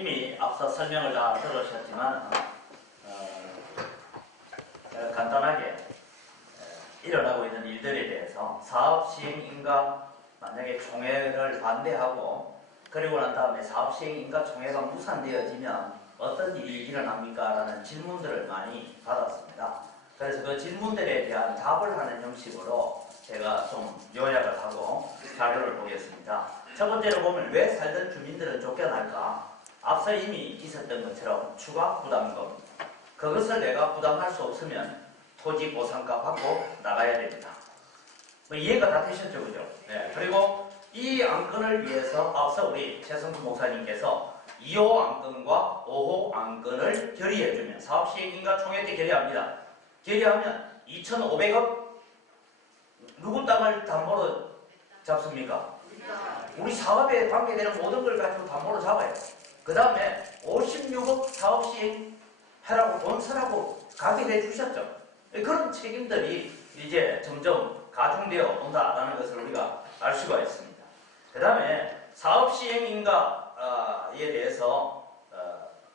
이미 앞서 설명을 다 들으셨지만 간단하게 일어나고 있는 일들에 대해서 사업 시행인가 만약에 총회를 반대하고 그리고 난 다음에 사업 시행인가 총회가 무산되어지면 어떤 일이 일어납니까? 라는 질문들을 많이 받았습니다. 그래서 그 질문들에 대한 답을 하는 형식으로 제가 좀 요약을 하고 자료를 보겠습니다. 첫 번째로 보면 왜 살던 주민들은 쫓겨날까? 앞서 이미 있었던 것처럼 추가 부담금, 그것을 내가 부담할 수 없으면 토지 보상가 받고 나가야 됩니다. 뭐 이해가 다 되셨죠, 그죠? 네. 그리고 이 안건을 위해서 앞서 우리 최성수 목사님께서 2호 안건과 5호 안건을 결의해주면 사업시행인가 총회 때 결의합니다. 결의하면 2,500억 누구 땅을 담보로 잡습니까? 우리 사업에 관계되는 모든 걸 가지고 담보로 잡아요. 그 다음에 56억 사업시행 하라고 돈 쓰라고 가격해 주셨죠. 그런 책임들이 이제 점점 가중되어 온다라는 것을 우리가 알 수가 있습니다. 그 다음에 사업시행인가에 대해서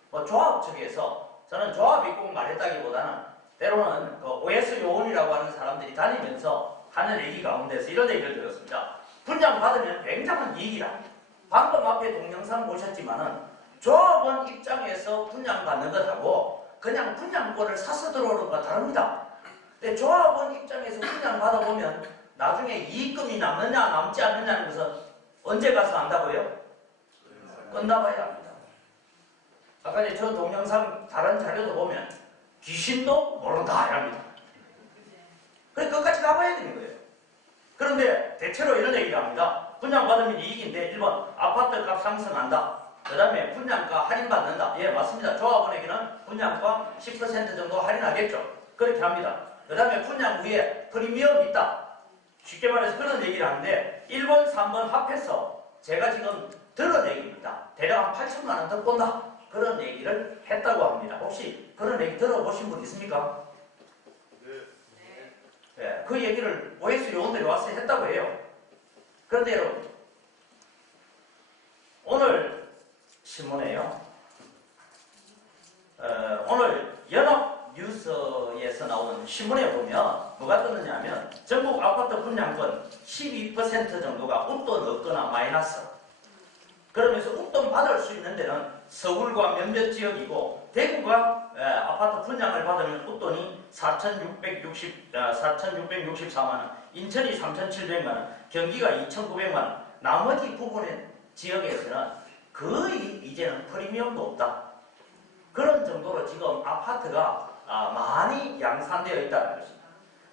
뭐 조합 측에서 저는 조합이 꼭 말했다기보다는 때로는 그 OS 요원이라고 하는 사람들이 다니면서 하는 얘기 가운데서 이런 얘기를 들었습니다. 분양받으면 굉장한 이익이다. 방금 앞에 동영상 보셨지만은 조합원 입장에서 분양받는 것하고 그냥 분양권을 사서 들어오는 것과 다릅니다. 근데 조합원 입장에서 분양받아보면 나중에 이익금이 남느냐 남지 않느냐는 것은 언제 가서 안다고요? 끝나봐야 합니다. 아까 저 동영상 다른 자료도 보면 귀신도 모른다 합니다. 그래 끝까지 가봐야 되는 거예요. 그런데 대체로 이런 얘기를 합니다. 분양받으면 이익인데 1번 아파트 값 상승한다. 그 다음에 분양가 할인받는다. 예, 맞습니다. 조합원에게는 분양가 10% 정도 할인하겠죠. 그렇게 합니다. 그 다음에 분양 후에 프리미엄이 있다. 쉽게 말해서 그런 얘기를 하는데 1번, 3번 합해서 제가 지금 들은 얘기입니다. 대략 한 8천만 원 더 본다. 그런 얘기를 했다고 합니다. 혹시 그런 얘기 들어보신 분 있습니까? 네. 그 얘기를 OS 요원들이 와서 했다고 해요. 그런데 여러분, 오늘 신문에요. 오늘 연합뉴스에서 나오는 신문에 보면 뭐가 뜨느냐면 전국 아파트 분양권 12% 정도가 웃돈 없거나 마이너스. 그러면서 웃돈 받을 수 있는 데는 서울과 몇몇 지역이고 대구가 아파트 분양을 받으면 웃돈이 4,664만원, 인천이 3,700만원, 경기가 2,900만원, 나머지 부분의 지역에서는 거의 이제는 프리미엄도 없다. 그런 정도로 지금 아파트가 많이 양산되어 있다는 것입니다.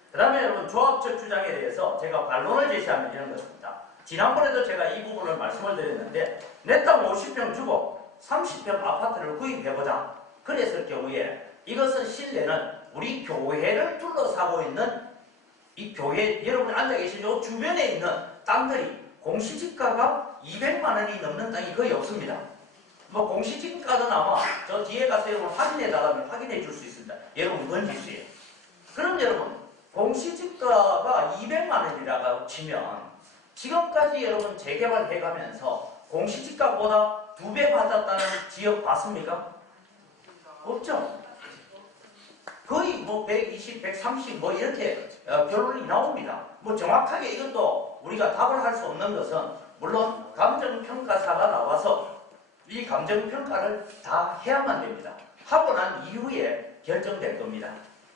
그 다음에 여러분 조합적 주장에 대해서 제가 반론을 제시하면 이런 것입니다. 지난번에도 제가 이 부분을 말씀을 드렸는데 내 땅 50평 주고 30평 아파트를 구입해보자. 그랬을 경우에 이것은 실내는 우리 교회를 둘러싸고 있는 이 교회 여러분이 앉아 계신 요 주변에 있는 땅들이 공시지가가 200만 원이 넘는 땅이 거의 없습니다. 뭐 공시지가는 아마 저 뒤에 가서 여러분 확인해달라면 확인해 줄 수 있습니다. 여러분 건지수예요. 그럼 여러분 공시지가가 200만 원이라고 치면 지금까지 여러분 재개발해가면서 공시지가보다 2배 받았다는 지역 봤습니까? 없죠. 거의 뭐 120, 130 뭐 이렇게 결론이 나옵니다. 뭐 정확하게 이것도 우리가 답을 할 수 없는 것은 물론 감정평가사가 나와서 이 감정평가를 다 해야만 됩니다. 하고 난 이후에 결정될 겁니다.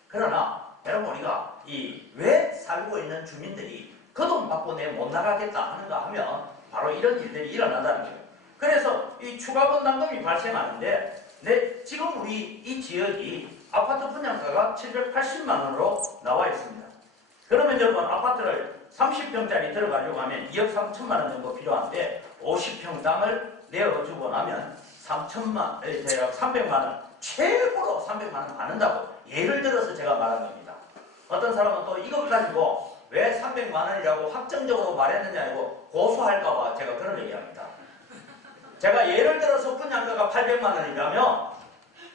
그러나 여러분 우리가 왜 살고 있는 주민들이 그 돈 받고 내 못 나가겠다 하는가 하면 바로 이런 일들이 일어난다는 거예요. 그래서 이 추가 분담금이 발생하는데 지금 우리 이 지역이 아파트 분양가가 780만 원으로 나와 있습니다. 그러면 여러분 아파트를 30평짜리 들어가려고 하면 2억 3천만 원 정도 필요한데 50평 땅을 내어주고 나면 300만 원 최고로 300만 원 받는다고 예를 들어서 제가 말한 겁니다. 어떤 사람은 또 이것 가지고 왜 300만 원이라고 확정적으로 말했느냐 이거 고소할까봐 제가 그런 얘기합니다. 제가 예를 들어서 분양가가 800만 원이라면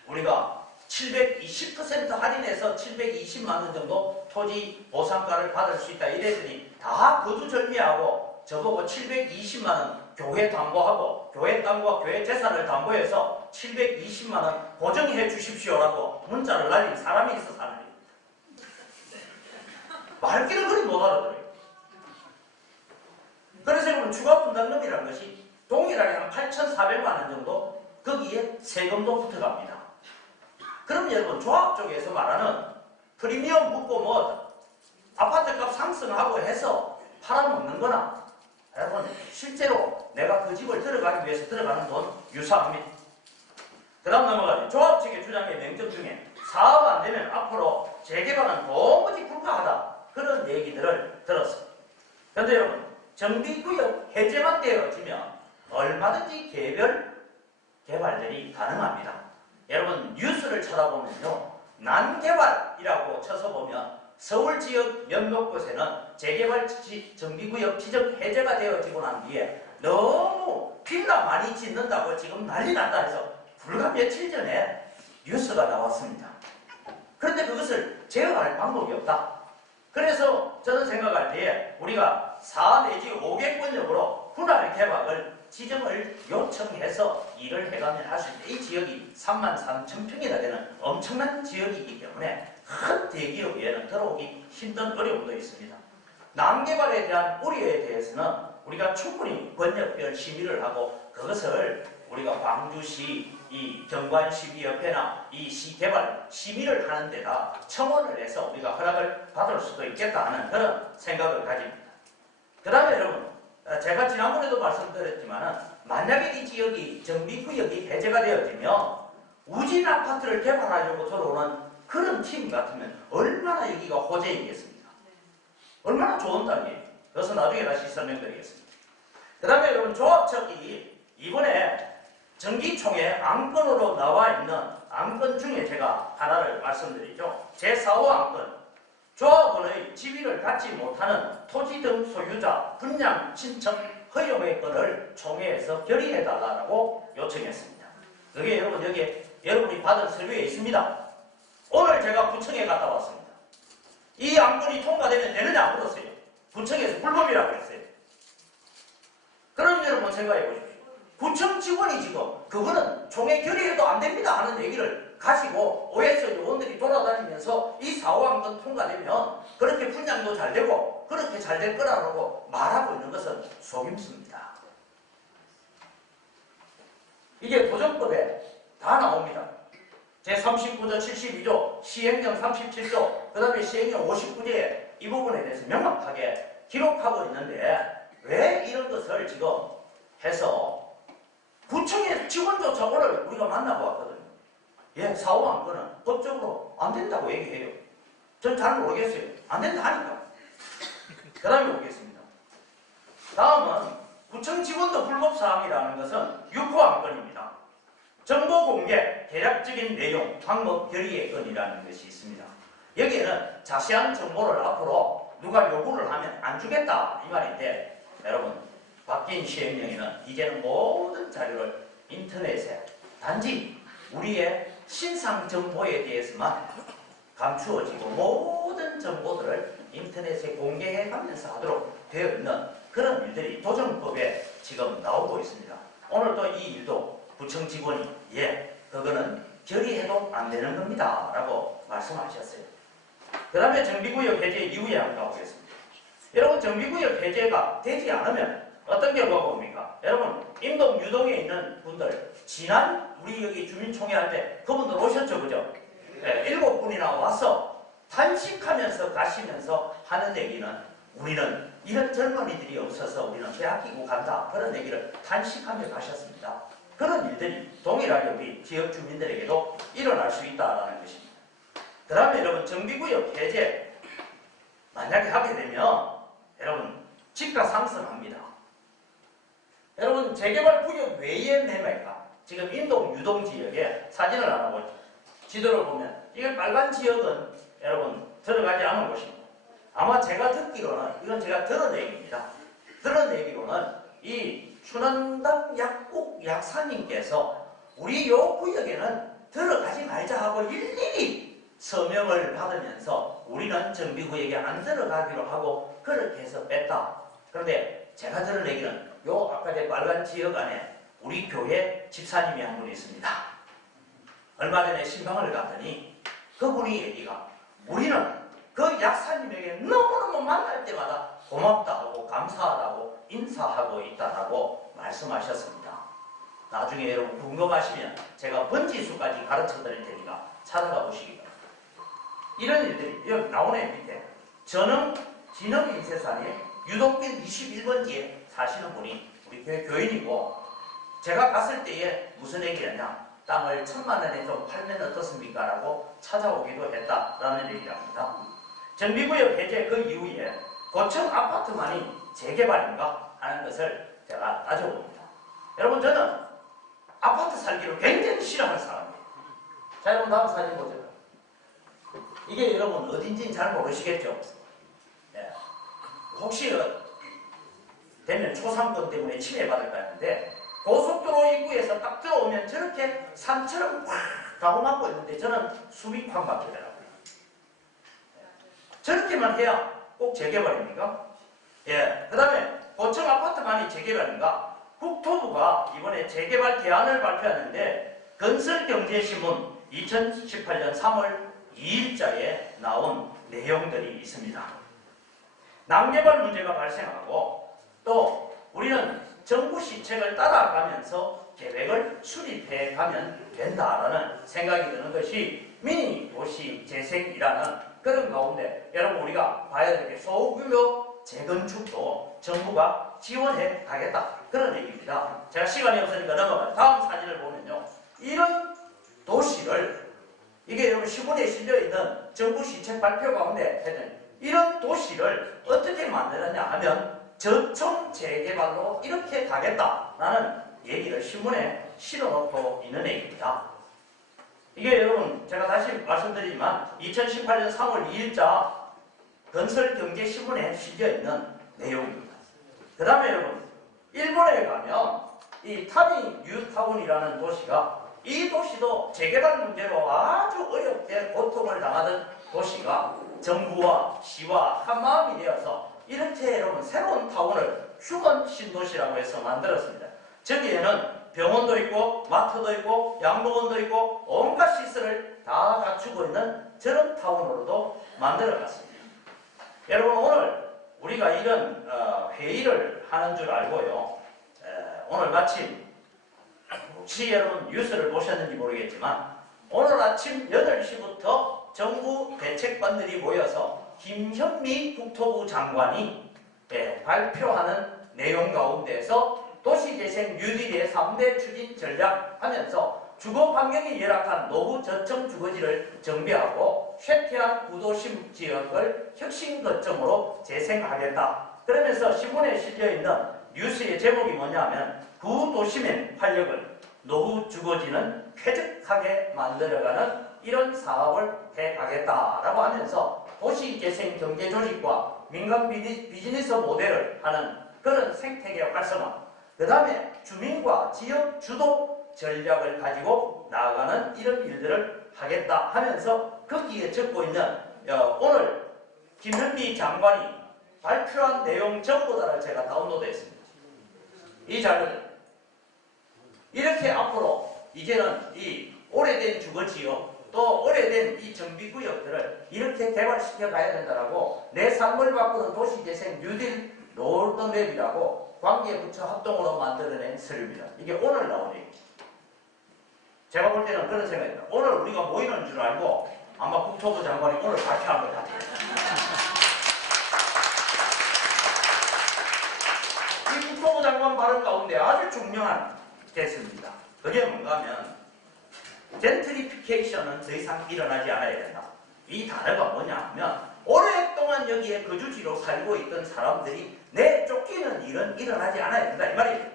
우리가 720% 할인해서 720만 원 정도 토지 보상가를 받을 수 있다 이랬더니 다 거두절미하고 저보고 720만 원 교회 담보하고 교회 땅과 교회 재산을 담보해서 720만 원 보정해 주십시오라고 문자를 날린 사람이 있어 사는 일입니다. 말귀를 그리 못 알아들어요. 그래서 여러분 추가 분담금이라는 것이 동일하게 한 8,400만 원 정도 거기에 세금도 붙어갑니다. 그럼 여러분 조합 쪽에서 말하는 프리미엄 붙고 뭐 아파트값 상승하고 해서 팔아먹는 거나 여러분 실제로 내가 그 집을 들어가기 위해서 들어가는 돈 유사합니다. 그 다음 넘어가죠. 조합 측의 주장의 맹점 중에 사업 안 되면 앞으로 재개발은 도무지 불가하다 그런 얘기들을 들었습니다. 그런데 여러분 정비구역 해제만 되어지면 얼마든지 개별 개발들이 가능합니다. 여러분 뉴스를 찾아보면요 난개발이라고 쳐서 보면 서울 지역 몇몇 곳에는 재개발 정비구역 지정 해제가 되어지고 난 뒤에 너무 빌라 많이 짓는다고 지금 난리 났다 해서 불과 며칠 전에 뉴스가 나왔습니다. 그런데 그것을 제어할 방법이 없다. 그래서 저는 생각할 때에 우리가 4 내지 5개권역으로 분할 개발을 지정을 요청해서 일을 해가면 할 수 있는데 이 지역이 33,000평이나 되는 엄청난 지역이기 때문에 큰 대기업에는 들어오기 힘든 어려움도 있습니다. 남개발에 대한 우려에 대해서는 우리가 충분히 권역별 심의를 하고 그것을 우리가 광주시 이 경관시비협회나 이 시개발 심의를 하는 데다 청원을 해서 우리가 허락을 받을 수도 있겠다 하는 그런 생각을 가집니다. 그 다음에 여러분 제가 지난번에도 말씀드렸지만 만약에 이 지역이 정비구역이 해제가 되어지면 우진 아파트를 개발하려고 들어오는 그런 팀 같으면 얼마나 여기가 호재이겠습니까? 얼마나 좋은 땅이에요. 그래서 나중에 다시 설명드리겠습니다. 그 다음에 여러분 조합 측이 이번에 정기총회 안건으로 나와 있는 안건 중에 제가 하나를 말씀드리죠. 제4호 안건 조합원의 지위를 갖지 못하는 토지 등 소유자 분양 신청 허용의 건을 총회에서 결의해달라고 요청했습니다. 그게 여러분 여기 여러분이 받은 서류에 있습니다. 오늘 제가 구청에 갔다 왔습니다. 이 안건이 통과되면 되느냐 안 물었어요. 구청에서 불법이라고 했어요. 그럼 여러분 생각해 보십시오. 구청 직원이 지금 그거는 총회 결의해도 안 됩니다 하는 얘기를 가지고 OS 요원들이 돌아다니면서 이 사호안건 통과되면 그렇게 분양도 잘 되고 그렇게 잘 될 거라고 말하고 있는 것은 속임수입니다. 이게 도정법에 다 나옵니다. 제39조 72조 시행령 37조 그 다음에 시행령 59조에 이 부분에 대해서 명확하게 기록하고 있는데 왜 이런 것을 지금 해서 구청의 직원조차 오늘 우리가 만나고 왔거든요. 예, 사호안건은 법적으로 안 된다고 얘기해요. 전 잘 모르겠어요. 안 된다 하니까. 그 다음에 보겠습니다. 다음은 구청 직원도 불법사항이라는 것은 6호 안건입니다. 정보 공개, 대략적인 내용, 방법 결의의 건이라는 것이 있습니다. 여기에는 자세한 정보를 앞으로 누가 요구를 하면 안 주겠다 이 말인데 여러분 바뀐 시행령에는 이제는 모든 자료를 인터넷에 단지 우리의 신상 정보에 대해서만 감추어지고 모든 정보들을 인터넷에 공개해 가면서 하도록 되어 있는 그런 일들이 도정법에 지금 나오고 있습니다. 오늘도 이 일도 구청 직원이 그거는 결의해도 안 되는 겁니다 라고 말씀하셨어요. 그 다음에 정비구역 해제 이후에 한번 가보겠습니다. 여러분 정비구역 해제가 되지 않으면 어떤 결과가 옵니까? 여러분 임동 유동에 있는 분들 지난 우리 여기 주민총회 할 때 그분들 오셨죠 그죠? 네, 7분이나 와서 단식하면서 가시면서 하는 얘기는 우리는 이런 젊은이들이 없어서 우리는 빼앗기고 간다 그런 얘기를 단식하며 가셨습니다. 그런 일들이 동일하게 우리 지역 주민들에게도 일어날 수 있다는 것입니다. 그 다음에 여러분 정비구역 해제 만약에 하게 되면 여러분 집가 상승합니다. 여러분 재개발 구역 외의 매매가 지금 인동 유동 지역에 사진을 하나 보죠. 지도를 보면 이게 빨간 지역은 여러분 들어가지 않은 곳입니다. 아마 제가 듣기로는 이건 제가 들은 얘기입니다. 들은 얘기로는 이 춘원당 약국 약사님께서 우리 요 구역에는 들어가지 말자 하고 일일이 서명을 받으면서 우리는 정비구역에 안 들어가기로 하고 그렇게 해서 뺐다. 그런데 제가 들은 얘기는 요 아까 제 빨간 지역 안에 우리 교회 집사님이 한 분이 있습니다. 얼마 전에 신방을 갔더니 그분이 얘기가 우리는 그 약사님에게 너무너무 만날 때마다 고맙다고 감사하다고 인사하고 있다라고 말씀하셨습니다. 나중에 여러분 궁금하시면 제가 번지수까지 가르쳐 드릴 테니까 찾아가 보시기 바랍니다. 이런 일들이 여기 나오네. 밑에 진흥인쇄산에 유독길 21번지에 사시는 분이 우리 교인이고, 제가 갔을 때에 무슨 얘기였냐, 땅을 1,000만 원에 좀 팔면 어떻습니까? 라고 찾아오기도 했다라는 얘기를 합니다. 정비구역 해제 그 이후에 고층 아파트만이 재개발인가 하는 것을 제가 따져봅니다. 여러분, 저는 아파트 살기를 굉장히 싫어하는 사람이에요. 자, 여러분 다음 사진 보세요. 이게 여러분 어딘지는 잘 모르시겠죠? 네. 혹시 되면 초상권 때문에 침해받을까 했는데, 고속도로 입구에서 딱 들어오면 저렇게 산처럼 꽉 가로막고 있는데 저는 수비 콱 막히더라고요. 저렇게만 해야 꼭 재개발입니까? 예. 그 다음에 고층 아파트만이 재개발인가? 국토부가 이번에 재개발 대안을 발표하는데 건설경제신문 2018년 3월 2일자에 나온 내용들이 있습니다. 난개발 문제가 발생하고 또 우리는 정부 시책을 따라가면서 계획을 수립해 가면 된다라는 생각이 드는 것이 미니도시 재생이라는 그런 가운데 여러분 우리가 봐야 될 게 소규모 재건축도 정부가 지원해 가겠다 그런 얘기입니다. 제가 시간이 없으니까 넘어가요. 다음 사진을 보면요. 이런 도시를 이게 여러분 신문에 실려있는 정부 시책 발표 가운데 해준 이런 도시를 어떻게 만들었냐 하면 저층 재개발로 이렇게 가겠다라는 얘기를 신문에 실어놓고 있는 얘기입니다. 이게 여러분 제가 다시 말씀드리지만 2018년 3월 2일자 건설경제신문에 실려있는 내용입니다. 그 다음에 여러분 일본에 가면 이 타니 뉴타운이라는 도시가 이 도시도 재개발 문제로 아주 어렵게 고통을 당하던 도시가 정부와 시와 한마음이 되어서 이렇게 여러분 새로운 타운을 휴먼 신도시라고 해서 만들었습니다. 저기에는 병원도 있고 마트도 있고 양로원도 있고 온갖 시설을 다 갖추고 있는 저런 타운으로도 만들어갔습니다. 여러분 오늘 우리가 이런 회의를 하는 줄 알고요. 오늘 마침 혹시 여러분 뉴스를 보셨는지 모르겠지만 오늘 아침 8시부터 정부 대책반들이 모여서 김현미 국토부 장관이 발표하는 내용 가운데서 도시재생 뉴딜의 3대 추진 전략 하면서 주거 환경이 열악한 노후 저층 주거지를 정비하고 쇠퇴한 구도심 지역을 혁신 거점으로 재생하겠다. 그러면서 신문에 실려있는 뉴스의 제목이 뭐냐면 구도심의 활력을 노후 주거지는 쾌적하게 만들어가는 이런 사업을 해가겠다라고 하면서 도시재생 경제조직과 민간 비즈니스 모델을 하는 그런 생태계 활성화, 그 다음에 주민과 지역 주도 전략을 가지고 나아가는 이런 일들을 하겠다 하면서 거기에 적고 있는 오늘 김현미 장관이 발표한 내용 전부 다를 제가 다운로드했습니다. 이 자료를 이렇게 앞으로 이제는 이 오래된 주거지역 또 오래된 이 정비구역들을 이렇게 개발시켜 가야 된다라고 내 삶을 바꾸는 도시재생 뉴딜 로드맵이라고 관계부처 합동으로 만들어낸 서류입니다. 이게 오늘 나온 얘기입니다. 제가 볼 때는 그런 생각입니다. 오늘 우리가 모이는 줄 알고 아마 국토부 장관이 오늘 발표한 것 같아요. 이 국토부 장관 발언 가운데 아주 중요한 게 있습니다. 그게 뭔가 하면 젠트리피케이션은 더 이상 일어나지 않아야 된다. 이 단어가 뭐냐 하면 오랫동안 여기에 거주지로 살고 있던 사람들이 내 쫓기는 일은 일어나지 않아야 된다 이 말이에요.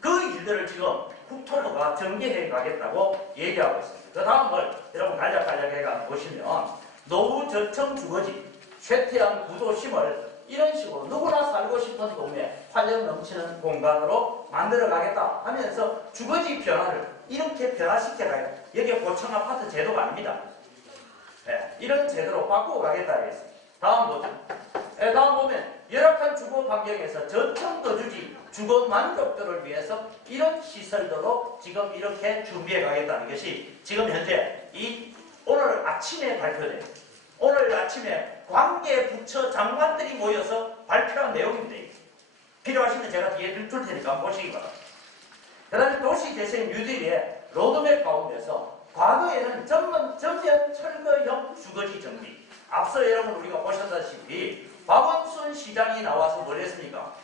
그 일들을 지금 국토부가 전개해 가겠다고 얘기하고 있습니다. 그 다음 걸 여러분 간략간략해가 보시면 노후 저층 주거지, 쇠퇴한 구도심을 이런 식으로 누구나 살고 싶은 동네 활력 넘치는 공간으로 만들어 가겠다 하면서 주거지 변화를 이렇게 변화시켜 가겠다. 여기에 고층 아파트 제도가 아닙니다. 이런 제도로 바꾸어 가겠다 하겠습니다. 다음 보죠. 다음 보면 열악한 주거 환경에서 저층 거주지 주거 만족도를 위해서 이런 시설도로 지금 이렇게 준비해 가겠다는 것이 지금 현재 오늘 아침에 발표된, 오늘 아침에 관계 부처 장관들이 모여서 발표한 내용인데, 필요하시면 제가 뒤에 줄 테니까 한번 보시기 바랍니다. 그 다음에 도시재생 뉴딜의 로드맵 가운데서 과거에는 전면 철거형 주거지 정비, 앞서 여러분 우리가 보셨다시피 박원순 시장이 나와서 뭘 했습니까?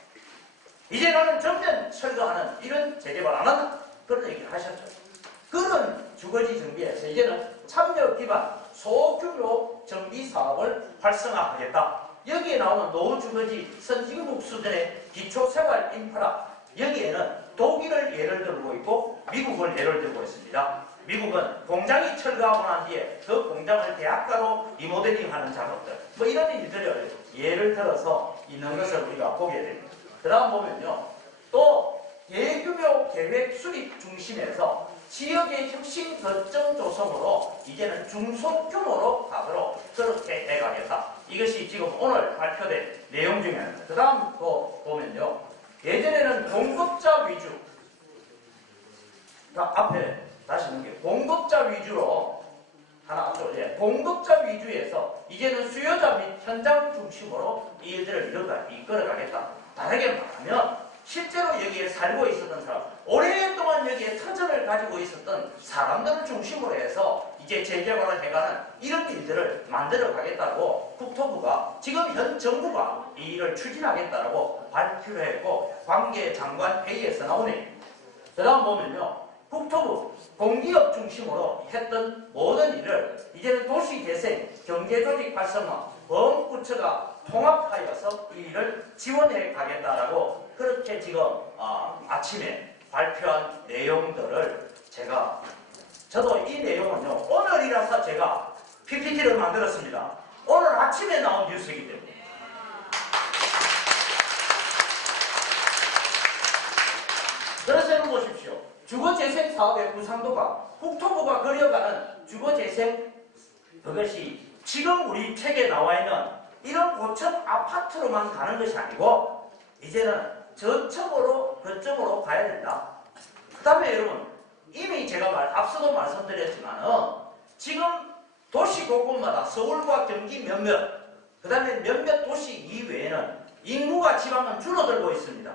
이제 나는 전면 철거하는 이런 재개발 안 한다, 그런 얘기를 하셨죠. 그런 주거지 정비에서 이제는 참여 기반 소규모 정비 사업을 활성화하겠다. 여기에 나오는 노주거지 선진국 수준의 기초생활 인프라, 여기에는 독일을 예를 들고 있고 미국을 예를 들고 있습니다. 미국은 공장이 철거하고 난 뒤에 그 공장을 대학가로 리모델링하는 작업들, 뭐 이런 일들을 예를 들어서 있는 것을 우리가 보게 됩니다. 그 다음 보면요, 또 대규모 계획 수립 중심에서 지역의 혁신 거점 조성으로 이제는 중소규모로 가도록 그렇게 해가겠다. 이것이 지금 오늘 발표된 내용 중에 하나입니다. 그 다음 또 보면요, 예전에는 공급자 위주, 앞에 다시 보는 게 공급자 위주로 하나 앞으로, 공급자 위주에서 이제는 수요자 및 현장 중심으로 이 일들을 이끌어가겠다. 다르게 말하면 실제로 여기에 살고 있었던 사람, 오랫동안 여기에 터전을 가지고 있었던 사람들을 중심으로 해서 이제 재개발을 해가는 이런 일들을 만들어 가겠다고 국토부가, 지금 현 정부가 이 일을 추진하겠다고 발표를 했고 관계 장관 회의에서 나오네요. 그 다음 보면요, 국토부 공기업 중심으로 했던 모든 일을 이제는 도시재생, 경제조직 활성화, 보험부처가 통합하여서 이 일을 지원해 가겠다라고 그렇게 지금 아침에 발표한 내용들을 저도 이 내용은요, 오늘이라서 제가 PPT를 만들었습니다. 오늘 아침에 나온 뉴스이기 때문에. 그래서 여러분 보십시오. 주거재생 사업의 구상도가, 국토부가 그려가는 주거재생, 그것이 지금 우리 책에 나와 있는 이런 고층 아파트로만 가는 것이 아니고 이제는 저층으로 거점으로 가야 된다. 그 다음에 여러분, 이미 제가 앞서도 말씀드렸지만은 지금 도시 곳곳마다 서울과 경기 몇몇, 그 다음에 몇몇 도시 이외에는 인구가 지방은 줄어들고 있습니다.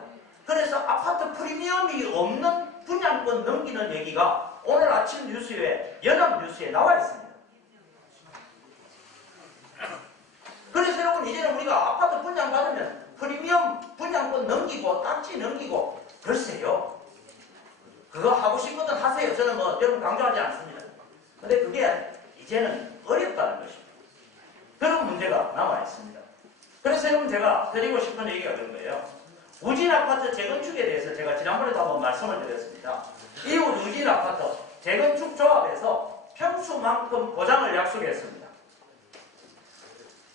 그래서 아파트 프리미엄이 없는 분양권 넘기는 얘기가 오늘 아침 뉴스에, 연합뉴스에 나와 있습니다. 그래서 여러분, 이제는 우리가 아파트 분양받으면 프리미엄 분양권 넘기고 딱지 넘기고, 글쎄요, 그거 하고 싶거든 하세요. 저는 여러분 강조하지 않습니다. 근데 그게 이제는 어렵다는 것입니다. 그런 문제가 남아 있습니다. 그래서 여러분, 제가 드리고 싶은 얘기가 그런 거예요. 우진아파트 재건축에 대해서 제가 지난번에도 한번 말씀을 드렸습니다. 이 우진아파트 재건축 조합에서 평수만큼 보장을 약속했습니다.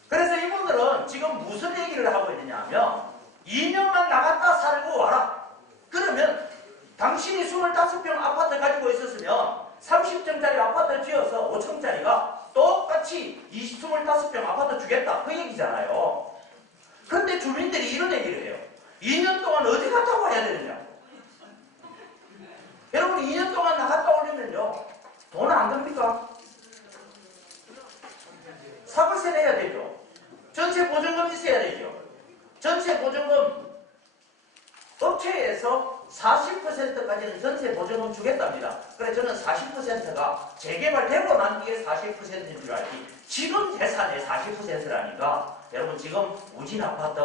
그래서 이분들은 지금 무슨 얘기를 하고 있느냐 하면 2년만 나갔다 살고 와라. 그러면 당신이 25평 아파트 가지고 있었으면 30층짜리 아파트 지어서 5층짜리가 똑같이 25평 아파트 주겠다, 그 얘기잖아요. 그런데 주민들이 이런 얘기를 해요. 2년 동안 어디 갔다 와야 되느냐. 여러분, 2년 동안 나갔다 오려면요, 돈 안 듭니까? 사불세 내야 되죠. 전세 보증금 있어야 되죠. 전세 보증금 업체에서 40%까지는 전세 보증금 주겠답니다. 그래서 저는 40%가 재개발되고 난 뒤에 40%인 줄 알지, 지금 재산의 40%라니까 여러분, 지금 우진아파트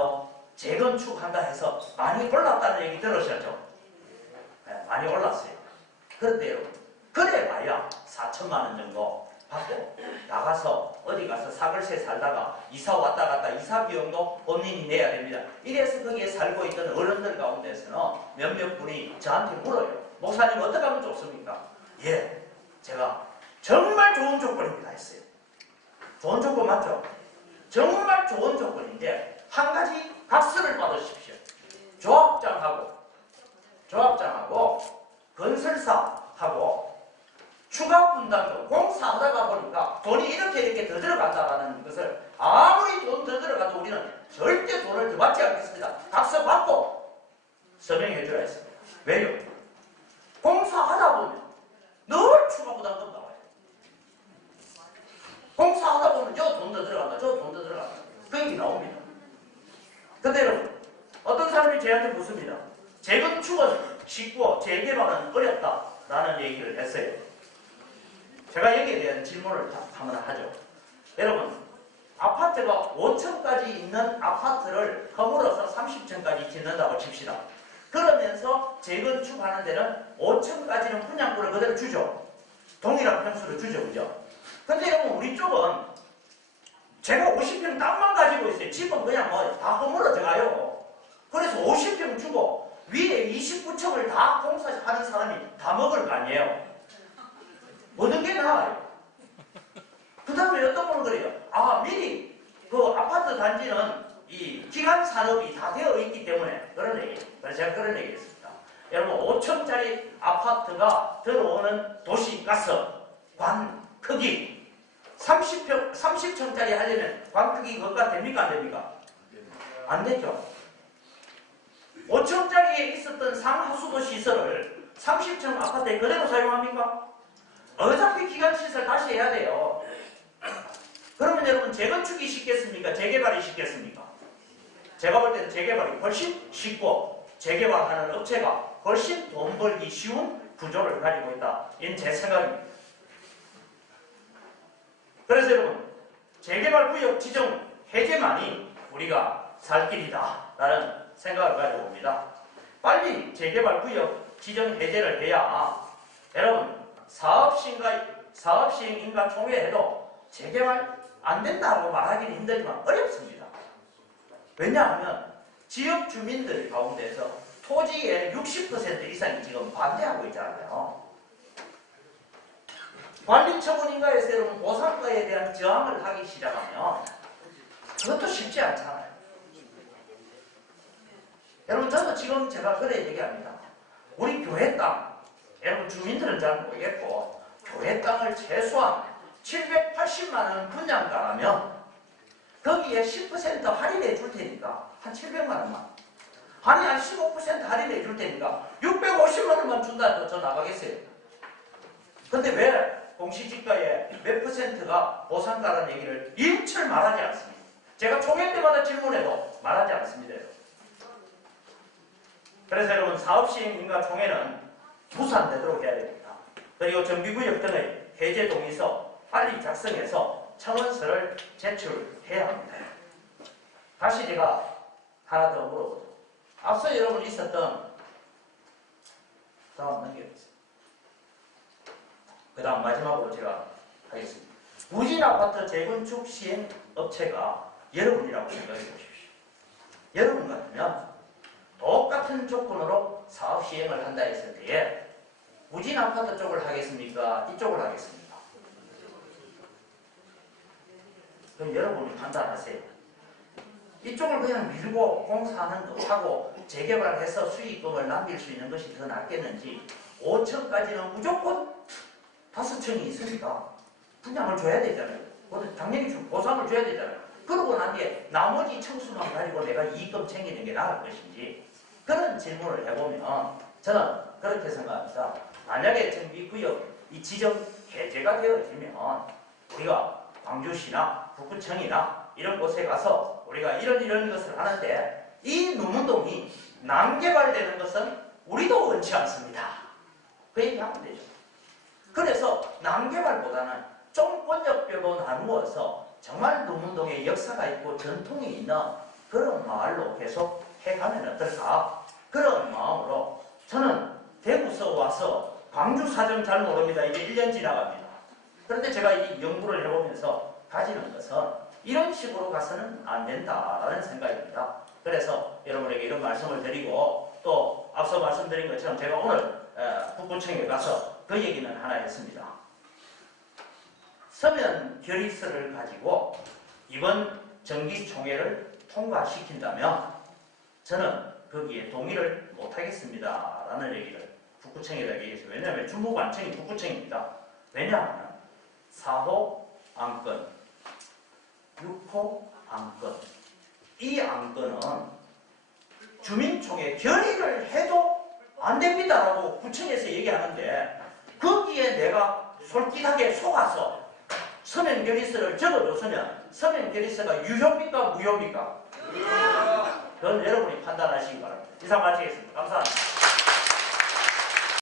재건축한다 해서 많이 올랐다는 얘기 들으셨죠? 네, 많이 올랐어요. 그런데 여러분, 그래 봐야 4천만 원 정도 받고 나가서 어디 가서 사글세 살다가 이사 왔다 갔다 이사 비용도 본인이 내야 됩니다. 이래서 거기에 살고 있던 어른들 가운데서는 몇몇 분이 저한테 물어요. 목사님, 어떻게 하면 좋습니까? 예, 제가 정말 좋은 조건입니다 했어요. 좋은 조건 맞죠? 정말 좋은 조건인데 한 가지 각서를 받으십시오. 조합장하고 건설사하고 추가 분담금 공사하다가 보니까 돈이 이렇게 더 들어간다라는 것을 아무리 돈 더 들어가도 우리는 절대 돈을 더 받지 않겠습니다. 각서 받고 서명해 줘야 했습니다. 왜요? 공사하다 보면 늘 추가 부담금 나와요. 공사하다 보면 저 돈 더 들어간다, 저 돈 더 들어간다. 그 얘기 나옵니다. 근데 여러분, 어떤 사람이 저한테 묻습니다. 재건축은 쉽고 재개발은 어렵다라는 얘기를 했어요. 제가 여기에 대한 질문을 한번 하죠. 여러분, 아파트가 5층까지 있는 아파트를 허물어서 30층까지 짓는다고 칩시다. 그러면서 재건축하는 데는 5층까지는 분양권을 그대로 주죠. 동일한 평수를 주죠. 그죠? 근데 여러분, 우리 쪽은 제가 50평 땅만 가지고 있어요. 집은 그냥 뭐 다 허물어져 가요. 그래서 50평 주고 위에 29층을 다 공사하는 사람이 다 먹을 거 아니에요. 모든 게 나아요. 그 다음에 어떤 분은 그래요. 아, 미리 그 아파트 단지는 이 기간 산업이 다 되어 있기 때문에 그런 얘기예요. 그래서 제가 그런 얘기 했습니다. 여러분, 5층짜리 아파트가 들어오는 도시가스 관 크기 30층짜리 하려면 관 크기 그거가 됩니까? 안 됩니까? 안 되죠. 5층짜리에 있었던 상하수도 시설을 30층 아파트에 그대로 사용합니까? 어차피 기간시설 다시 해야 돼요. 그러면 여러분, 재건축이 쉽겠습니까? 재개발이 쉽겠습니까? 제가 볼 때는 재개발이 훨씬 쉽고 재개발하는 업체가 훨씬 돈 벌기 쉬운 구조를 가지고 있다. 이건 제 생각입니다. 그래서 여러분, 재개발 구역 지정 해제만이 우리가 살 길이다 라는 생각을 가지고 옵니다. 빨리 재개발 구역 지정 해제를 해야 여러분, 사업시행인가 총회에도 재개발 안 된다고 말하기는 힘들지만 어렵습니다. 왜냐하면 지역 주민들 가운데서 토지의 60% 이상이 지금 반대하고 있잖아요. 관리처분인가에서 여러분 보상가에 대한 저항을 하기 시작하면 그것도 쉽지 않잖아요. 여러분, 저도 지금 제가 그래 얘기합니다. 우리 교회 땅, 여러분 주민들은 잘 모르겠고 교회 땅을 최소한 780만원 분양가라면 거기에 10% 할인해 줄 테니까 한 700만원만, 아니 한 15% 할인해 줄 테니까 650만원만 준다 해도 저 나가겠어요. 근데 왜 공시지가의 몇 %가 보상가라는 얘기를 일철 말하지 않습니다. 제가 총회 때마다 질문해도 말하지 않습니다. 그래서 여러분, 사업시행인가 총회는 무산되도록 해야 됩니다. 그리고 정비구역 등의 해제 동의서 빨리 작성해서 청원서를 제출해야 합니다. 다시 제가 하나 더 물어보죠. 앞서 여러분 있었던, 다음 넘겨보겠습니다. 그 다음 마지막으로 제가 하겠습니다. 무진아파트 재건축 시행 업체가 여러분이라고 생각해 보십시오. 여러분 같으면 똑같은 조건으로 사업 시행을 한다 했을 때에 무진아파트 쪽을 하겠습니까? 이쪽을 하겠습니까? 그럼 여러분이 판단하세요. 이쪽을 그냥 밀고 공사하는 거 하고 재개발해서 수익금을 남길 수 있는 것이 더 낫겠는지, 5층까지는 무조건 5층이 있으니까 분양을 줘야 되잖아요. 당연히 보상을 줘야 되잖아요. 그러고 난 뒤에 나머지 층수만 가지고 내가 이익금 챙기는 게 나을 것인지, 그런 질문을 해보면 저는 그렇게 생각합니다. 만약에 정비구역 이 지정 해제가 되어지면 우리가 광주시나 북구청이나 이런 곳에 가서 우리가 이런 것을 하는데 이 노문동이 난개발되는 것은 우리도 원치 않습니다. 그 얘기하면 되죠. 그래서 난개발보다는 종권역별로 나누어서 정말 노문동에 역사가 있고 전통이 있는 그런 마을로 계속 해가면 어떨까? 그런 마음으로 저는 대구서 와서 광주 사정 잘 모릅니다. 이제 1년 지나갑니다. 그런데 제가 이 연구를 해보면서 가지는 것은 이런 식으로 가서는 안 된다라는 생각입니다. 그래서 여러분에게 이런 말씀을 드리고, 또 앞서 말씀드린 것처럼 제가 오늘 북구청에 가서 그 얘기는 하나 했습니다. 서면 결의서를 가지고 이번 정기총회를 통과시킨다면 저는 거기에 동의를 못하겠습니다 라는 얘기를 북구청에다 얘기했어요. 왜냐하면 중부관청이 북구청입니다. 왜냐하면 4호 안건, 6호 안건, 이 안건은 주민총회 결의를 해도 안 됩니다라고 구청에서 얘기하는데 거기에 내가 솔깃하게 속아서 서면 결의서를 적어줬으면 서면 결의서가 유효입니까 무효입니까? 그건 여러분이 판단하시기 바랍니다. 이상 마치겠습니다. 감사합니다.